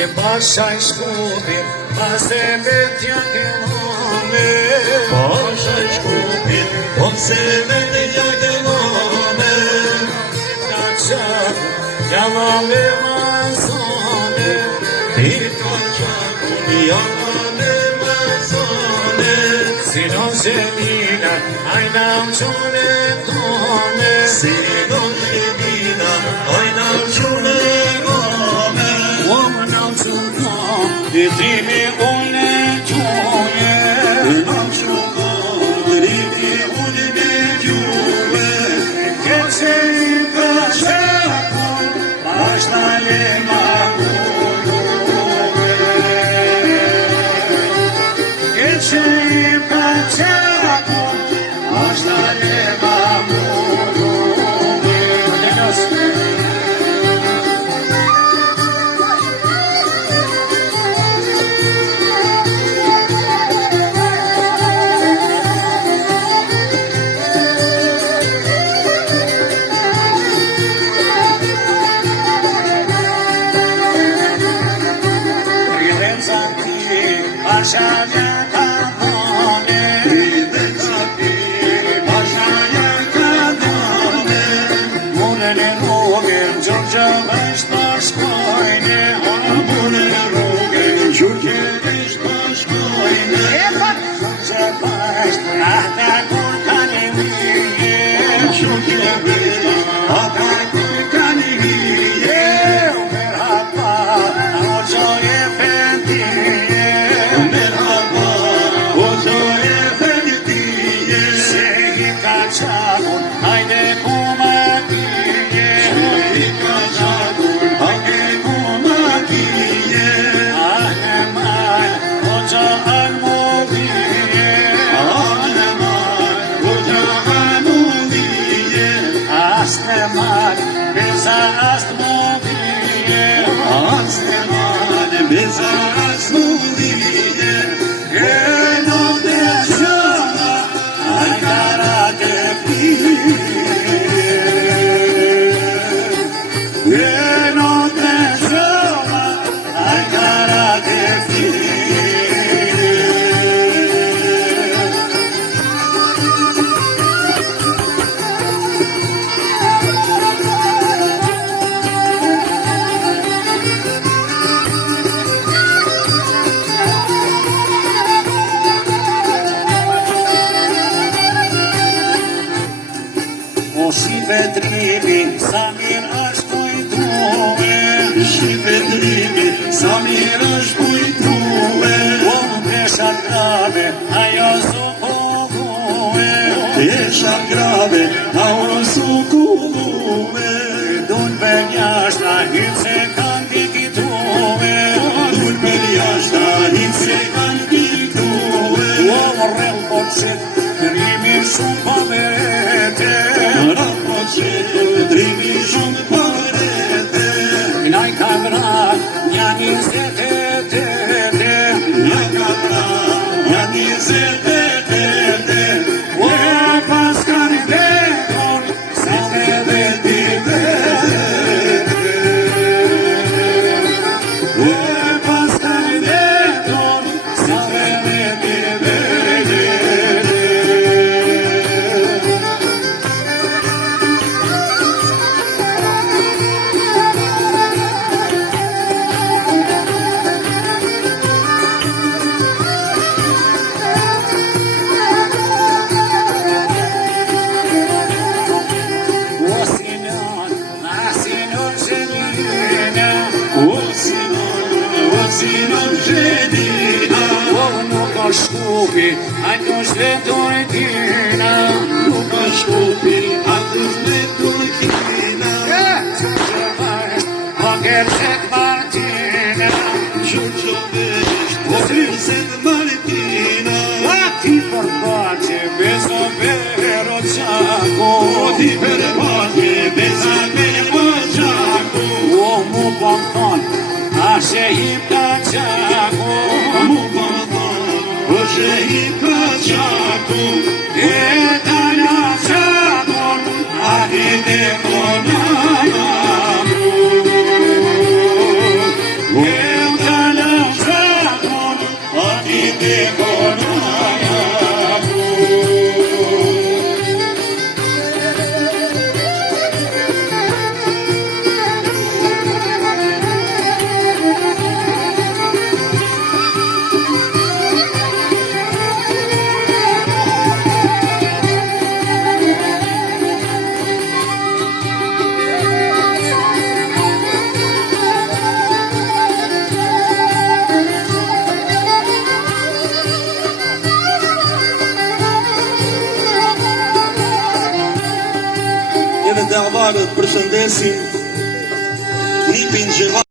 E pasha I shkupin, pas e vetja këllone. Pasha I shkupin, pas e vetja këllone. Ka qaku, jama me mazone. Ti ka qaku, jama me mazone. Si non Gelina, ajna më qune tone. Si non Gelina, ajna më qune tone. Uomo non ci può, di primi une giune. Non ci può, di primi une giune. Che c'è in pace, basta le mani. Che c'è in pace, basta le mani. Pasania canone, Ridenzati, pasania canone. bunele rughe, Giorgio Vespa spojne, Bunele rughe, Giorgio Vespa spojne. Giorgio Vespa, ata curcane mie, Giorgio Vespa, ata curcane mie. merhaba, ozoje fendiye, Merhaba, ozoje fendiye. sehi kaçakun, hayde kumatiye, Sehi kaçakun, hayde kumatiye. ahleman, oca almudiye, Ahleman, oca almudiye. Asleman, biza asmudiye, Asleman, biza asmudiye. Eno de şana, Ankara tefiye. Eno de şana, Ankara tefiye. O si vetrimi, sa mirë është kujtue, Shqipëtrimi, sa mirë është kujtue. o pesha grave, ajo zukohue, Pesha grave, ajo zukohue. dun për njashta, hypë se kanë dikitue, Dun për jashta, hitë se kanë dikitue. o rrel po qit, drimi shumë po vete, Rapo qëtë, drimi shumë përrete. Naj kam rak, një 28. Ja ka pra, ja 28. O pas kanë veton, se te veti vete. O pas kanë veton, se te veti vete. O sinon, asinor Gelina, O sinon Gelina. o nuk o shkupi, ajto shvetoj tina. Nuk ka shkupi, atë shmetoj kina. O gerset Martina, Gjurgjo vesht, o gërset Martina. ti për pace, beso vero qako. Ti për pace, besa vero qako. O mu për thonë, ashe i ka qako. Mu për thonë, o shë i ka qako. shqiptarët përshëndesim nipin